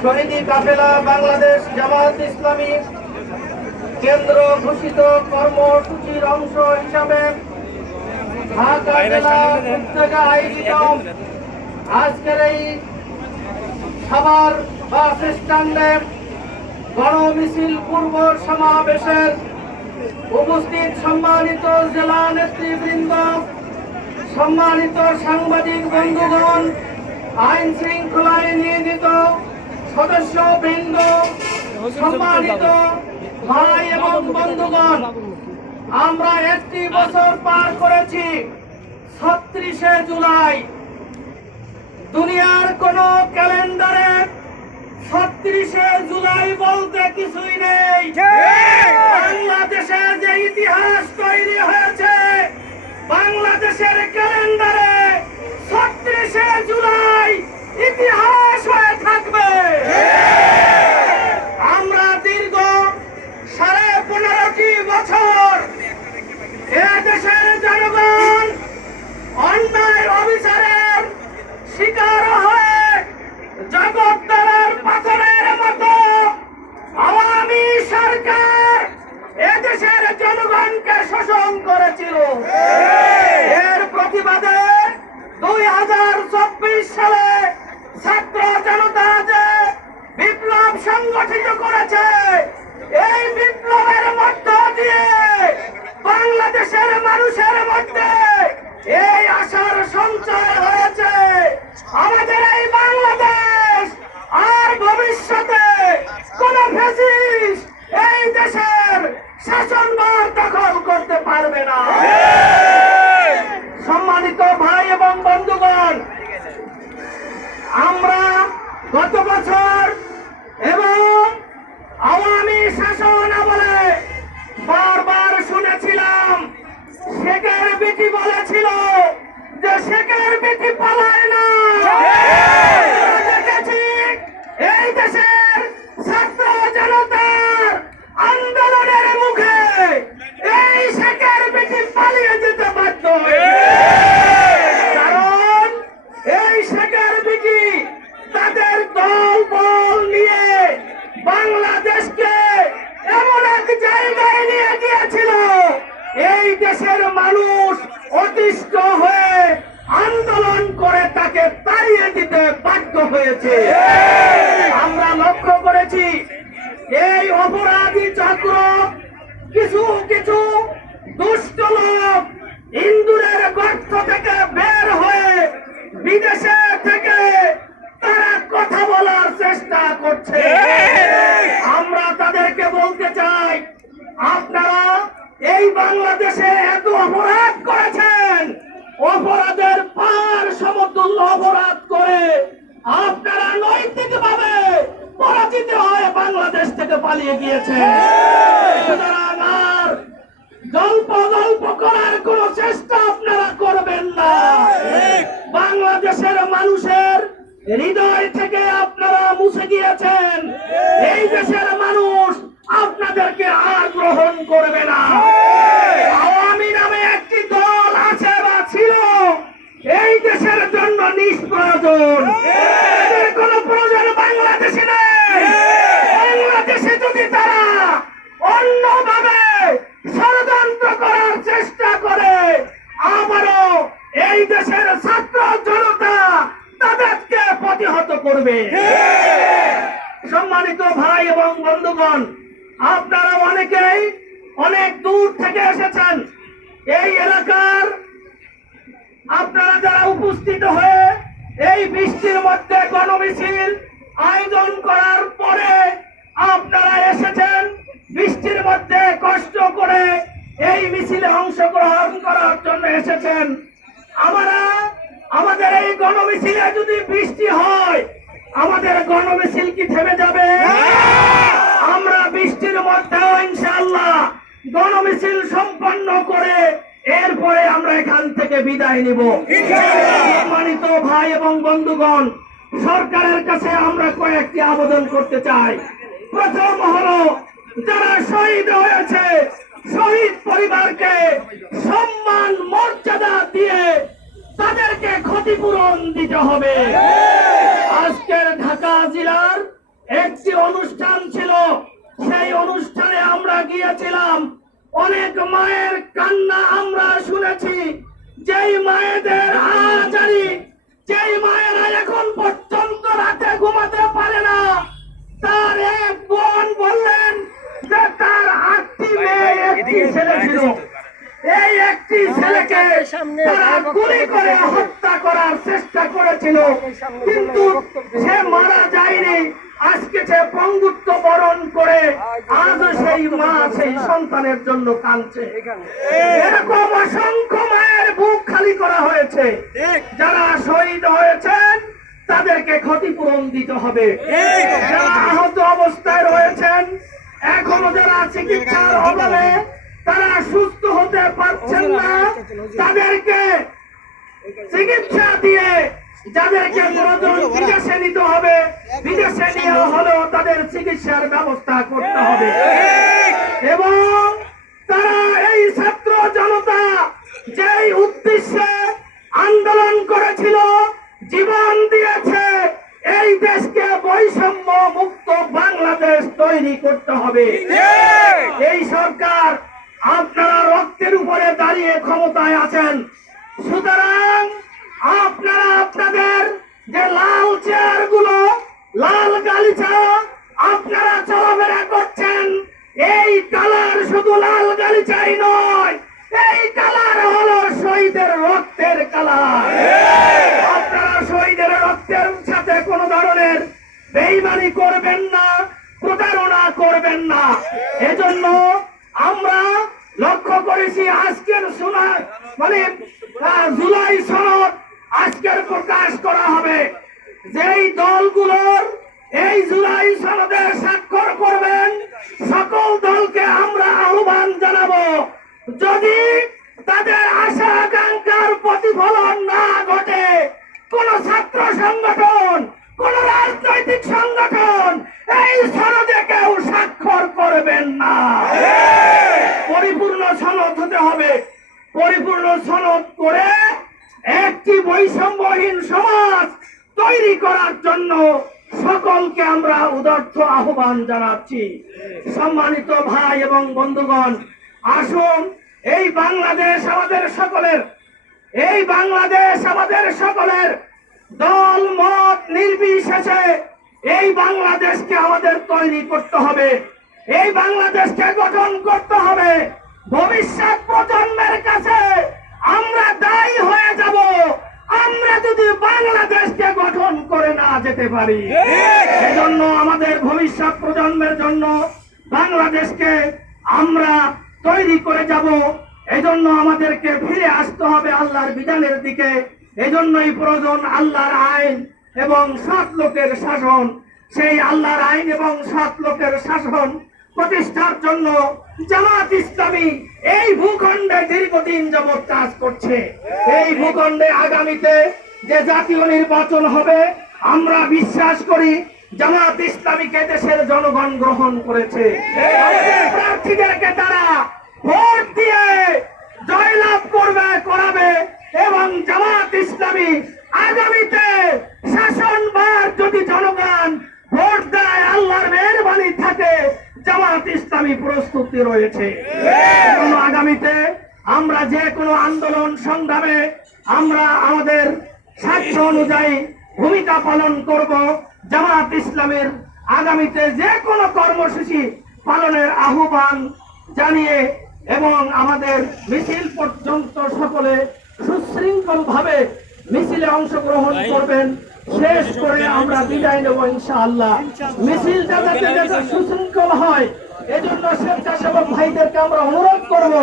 শহীদি কাফেলা বাংলাদেশ জামাত ইসলামী কেন্দ্র ঘোষিত কর্মসূচির অংশ হিসাবে ঢাকা জেলা উপজেলা আয়োজিত আজকের এই সাভার বাস স্ট্যান্ডে গণমিছিল পূর্ব সমাবেশের উপস্থিত সম্মানিত জেলা নেতৃবৃন্দ সম্মানিত সাংবাদিক বন্ধুগণ আইন শৃঙ্খলায় নিয়োজিত সদস্য বৃন্দ, সম্মানিত ভাই এবং বন্ধুগণ, আমরা একটি বছর পার করেছি ছত্রিশে জুলাই। দুনিয়ার কোন ক্যালেন্ডারে ছত্রিশে জুলাই বলতে কিছুই নেই। বাংলাদেশে যে ইতিহাস তৈরি হয়েছে, বাংলাদেশের ক্যালেন্ডারে ছত্রিশে জুলাই ইতিহাস সালে ছাত্র জনতা যে বিপ্লব সংগঠিত করেছে, এই বিপ্লবের মধ্য দিয়ে বাংলাদেশের মানুষের মধ্যে এই আশার সঞ্চয় হয়েছে। আমাদের বলেছিল যে শেখের বেটি পালায় না আমরা দেখেছি এই দেশের ছাত্র জনতার আন্দোলনের মুখে এই শেখের বেটি পালিয়ে যেতে বাধ্য হয়েছে। কারণ এই শেখের বিটি তাদের দল বল নিয়ে বাংলাদেশকে এমন এক জায়গায় নিয়ে গিয়েছিল এই দেশের মানুষ অতিষ্ঠ হয়ে আন্দোলন করে তাকে তাড়িয়ে দিতে বাধ্য হয়েছে। আমরা লক্ষ্য করেছি, এই অপরাধী চক্র কিছু কিছু দুষ্ট লোক ইন্দুরের গর্ত থেকে বের হয়ে বিদেশে থেকে তারা কথা বলার চেষ্টা করছে আমরা তাদেরকে বলতে চাই আপনারা এই বাংলাদেশে এত অপরাধ করেছেন অপরাধের পার সমতুল্য অপরাধ করে আপনারা নৈতিকভাবে পরাজিত হয়ে বাংলাদেশ থেকে পালিয়ে গিয়েছে। গল্প গল্প করার কোন চেষ্টা আপনারা করবেন না। বাংলাদেশের মানুষের হৃদয় থেকে আপনারা মুছে গিয়েছেন। এই দেশের মানুষ আপনাদেরকে আর গ্রহণ করবে না আওয়ামী নামে একটি দল আছে বা ছিল এই দেশের জন্য নিষ্প্রয়োজন কোনো প্রয়োজন বাংলাদেশে নেই। বাংলাদেশে যদি তারা অন্যভাবে ষড়যন্ত্র করার চেষ্টা করে, আবারও এই দেশের ছাত্র জনতা তাদেরকে প্রতিহত করবে। সম্মানিত ভাই এবং বন্ধুগণ, আপনারা অনেকেই অনেক দূর থেকে এসেছেন। এই এলাকার আপনারা যারা উপস্থিত হয়ে এই বৃষ্টির মধ্যে গণমিছিল আয়োজন করার পরে আপনারা এসেছেন বৃষ্টির মধ্যে কষ্ট করে এই মিছিলে অংশগ্রহণ করার জন্য এসেছেন। আমরা আমাদের এই গণমিছিলে যদি বৃষ্টি হয় আমাদের গণমিছিল কি থেমে যাবে? আমরা বৃষ্টির মধ্যেও ইনশাআল্লাহ গণমিছিল সম্পন্ন করে এরপরে আমরা এখান থেকে বিদায় নিব। সম্মানিত ভাই এবং বন্ধুগণ সরকারের কাছে আমরা কয়েকটি আবেদন করতে চাই। প্রথম হলো যারা শহীদ হয়েছে শহীদ পরিবারকে সম্মান মর্যাদা দিয়ে তাদেরকে ক্ষতিপূরণ দিতে হবে। আজকের ঢাকা জেলার একটি অনুষ্ঠান ছিল। সেই অনুষ্ঠানে আমরা গিয়েছিলাম অনেক মায়ের কান্না আমরা শুনেছি। যেই মায়েদের আজারি যেই মায়েরা এখন পর্যন্ত রাতে ঘুমাতে পারে না তার এক বোন বললেন যে তার আটটি মেয়ে একটি ছেলে ছিল। এই একটি ছেলেকে তারা গুলি করে হত্যা করার চেষ্টা করেছিল। কিন্তু সে মারা যায়নি আজকে সে পঙ্গুত্ব বরণ করে আজ সেই মা সেই সন্তানের জন্য কাঁদছে। এরকম অসংখ্য মায়ের বুক খালি করা হয়েছে। যারা শহীদ হয়েছেন তাদেরকে ক্ষতিপূরণ দিতে হবে। যারা আহত অবস্থায় রয়েছেন এখনও যারা চিকিৎসার অভাবে তারা সুস্থ হতে পারছেন না। তাদেরকে চিকিৎসা দিয়ে যাদেরকে প্রয়োজন বিদেশে নিতে হবে বিদেশে নিয়ে হলেও তাদের চিকিৎসার ব্যবস্থা করতে হবে। এবং তারা এই ছাত্র জনতা যেই উদ্দেশ্যে আন্দোলন করেছিল জীবন দিয়েছে এই দেশকে বৈষম্য মুক্ত বাংলাদেশ তৈরি করতে হবে। এই সরকার আপনারা রক্তের উপরে দাঁড়িয়ে ক্ষমতায় আছেন। সুতরাং আপনারা আপনাদের যে লাল চেয়ারগুলো, লাল গালিচা আপনারা চলাফেরা করছেন, এই কালার শুধু লাল গালিচাই নয়, এই কালার হলো শহীদের রক্তের কালার। আপনারা শহীদের রক্তের সাথে কোনো ধরনের বেইমানি করবেন না, প্রতারণা করবেন না। এজন্য আমরা লক্ষ্য করেছি আজকের শোনা মানে জুলাই সনদ আজকের প্রকাশ করা হবে। যেই দলগুলোর এই জুলাই সনদে স্বাক্ষর করবেন সকল দলকে আমরা আহ্বান জানাব। যদি তাদের আশা আকাঙ্ক্ষার প্রতিফলন না ঘটে কোন ছাত্র সংগঠন কোন রাজনৈতিক সংগঠন এই সনদে কেউ স্বাক্ষর করবেন না। পরিপূর্ণ সনদ হতে হবে। পরিপূর্ণ সনদ করে একটি বৈষম্যহীন সমাজ তৈরি করার জন্য সকলকে আমরা উদার্থ আহ্বান জানাচ্ছি। সম্মানিত ভাই এবং বন্ধুগণ, আসুন এই বাংলাদেশ আমাদের সকলের, এই বাংলাদেশ আমাদের সকলের দল, মত নির্বিশেষে এই বাংলাদেশকে আমাদের তৈরি করতে হবে। এই বাংলাদেশকে গঠন করতে হবে। ভবিষ্যৎ প্রজন্মের কাছে আমরা দায়ী হয়ে যাব। আমরা যদি বাংলাদেশকে গঠন করে না যেতে পারি এজন্য আমাদের ভবিষ্যৎ প্রজন্মের জন্য বাংলাদেশকে আমরা তৈরি করে যাব। এজন্য আমাদেরকে ফিরে আসতে হবে আল্লাহর বিধানের দিকে। এজন্যই প্রয়োজন আল্লাহর আইন এবং সৎ লোকের শাসন। সেই আল্লাহর আইন এবং সৎ লোকের শাসন প্রতিষ্ঠার জন্য জামাত ইসলামী এই ভূখণ্ডে দীর্ঘদিন যাবৎ কাজ করছে। এই ভূখণ্ডে আগামীতে যে জাতীয় নির্বাচন হবে, আমরা বিশ্বাস করি জামাত ইসলামীকে দেশের জনগণ গ্রহণ করেছে। প্রার্থীদেরকে তারা ভোট দিয়ে জয়লাভ করবে, করাবে এবং জামাত ইসলামী আগামীতে শাসনবার যদি জনগণ ভোট দেয়, আল্লাহর মেহরবানি থাকে ইসলামী প্রস্তুতি রয়েছে। আগামীতে আমরা যে কোনো আন্দোলন সংগ্রামে আমরা আমাদের স্বার্থ অনুযায়ী ভূমিকা পালন করব জামাত ইসলামের আগামীতে যে কোনো কর্মসূচি পালনের আহ্বান জানিয়ে এবং আমাদের মিছিল পর্যন্ত সকলে সুশৃঙ্খল ভাবে মিছিলে অংশগ্রহণ করবেন। শেষ করে আমরা বিদায় নেব ইনশাআল্লাহ। মিছিলটা যাতে সুশৃঙ্খল হয় এজন্য স্বেচ্ছাসেবক ভাইদেরকে আমরা অনুরোধ করব।